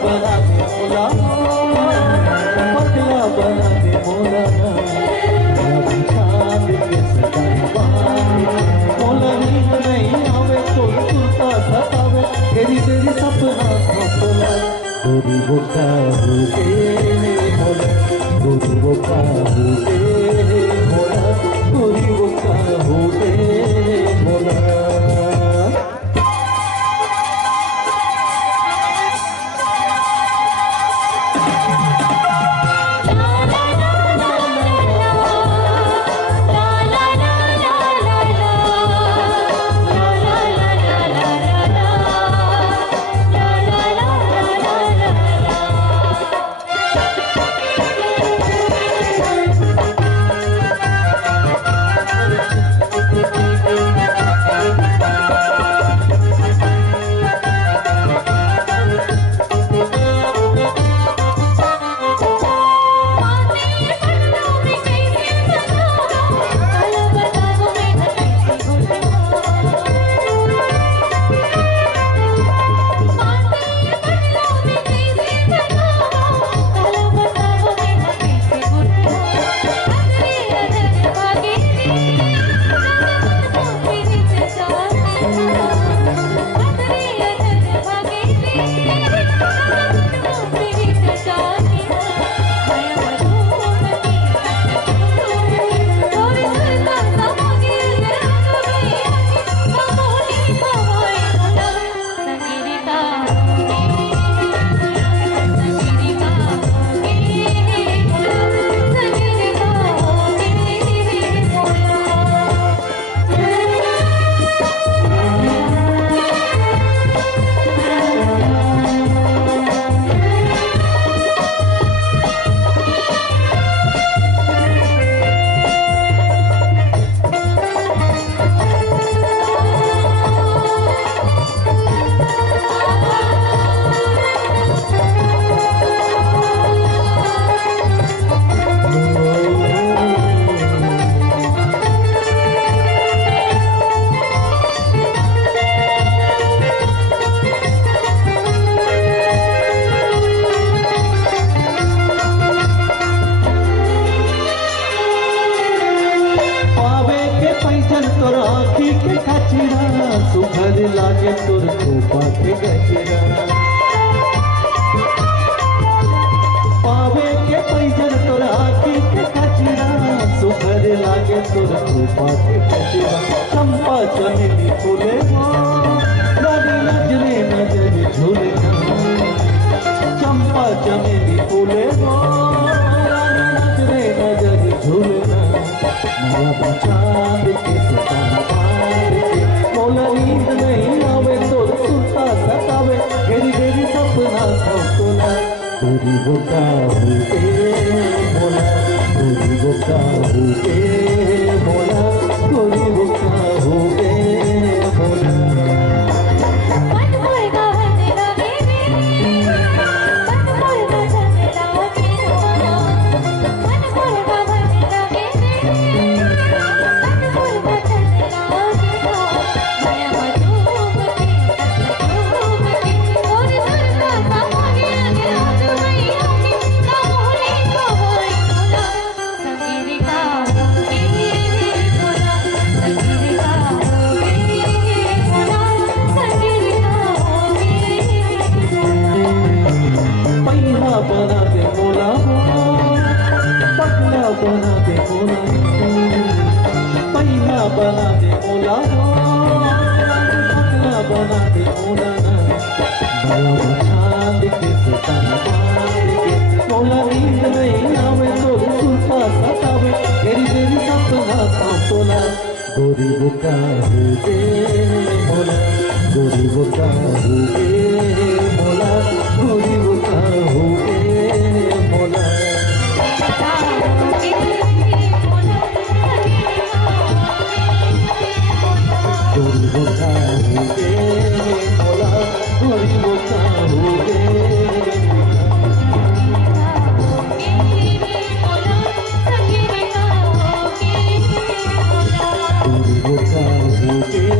बना दे मोला, पतला बना दे मोला, चांद के सताए मोला नींद नहीं आवे तो सुरता सतावे, तेरी तेरी सपना सपना गोरी वो काबू के मोला, गोरी वो काबू के मोला, गोरी वो काबू के मोला। तोर आँखी के खचरा सुघर लागे तोर खोपा के गजरा, पावे के पैजन तोर आँखी के खचरा सुघर लागे तोर खोपा के गजरा। चंपा चमेली फूले रानी नजरे नजर झूले, चंपा चमेली फूले रानी नजरे नजर झूले, माया चांद के सताए पार के मोला नींद नहीं आवे तो सुरता सतावे, घेरी घेरी सपना सपना गोरी वो काबू के मोला, गोरी वो काबू के मोला, गोरी वो काबू के मोला। बना दे मोला, पतला बना दे मोला, पैना बना दे मोला, पतला बना दे मोला, माया चांद के सताए पार के मोला नींद नहीं आवे तो सुरता सतावे, तेरी तेरी सपना सपना गोरी वो काबू के मोला, गोरी वो काबू के मोला, गोरी वो काबू के मोला। गोरी वो काबू के मोला, गोरी वो काबू के मोला, गोरी वो काबू के